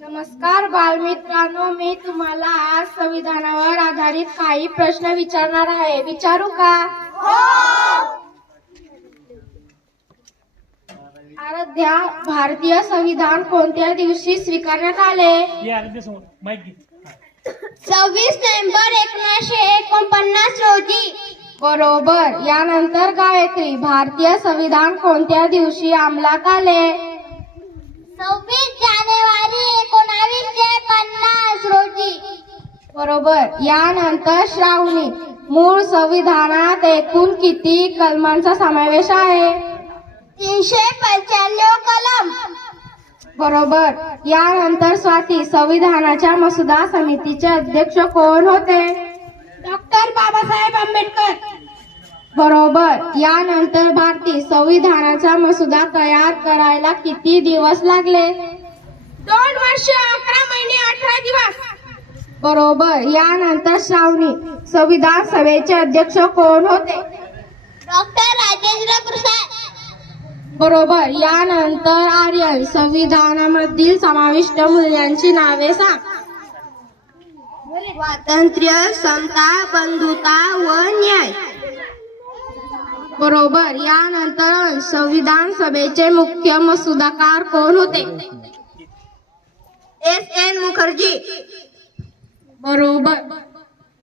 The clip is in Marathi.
नमस्कार बालमित्रांनो, मी तुम्हाला आज संविधानावर आधारित काही प्रश्न विचारणार आहे. विचारू का? आराध्या, भारतीय संविधान कोणत्या दिवशी स्वीकारण्यात आले? 26 नोव्हेंबर 1949 रोजी. बरोबर. यानंतर गायत्री, भारतीय संविधान कोणत्या दिवशी अंमलात आले? 26 जानेवारी 1950 रोजी. बरोबर. यानंतर श्रावणी, मूळ संविधानात एकूण किती कलमांचा समावेश आहे? 395 कलम. बरोबर. यानंतर स्वाती, संविधानाच्या मसुदा समितीचे अध्यक्ष कोण होते? डॉक्टर बाबासाहेब आंबेडकर. बरोबर. यानंतर भारती, संविधानाचा मसुदा तयार करायला किती दिवस लागले? 2 वर्ष 11 महिने 18 दिवस. बरोबर. यानंतर श्रावणी, संविधान सभेचे अध्यक्ष कोण होते? डॉक्टर राजेंद्र प्रसाद. बरोबर. यानंतर आर्यन, संविधानामधील समाविष्ट मूल्यांची नावे सांग. स्वातंत्र्य, समता, बंधुता व न्याय. बरोबर. यानंतर संविधान सभेचे मुख्य मसुदाकार कोण होते? S.N. मुखर्जी. बरोबर.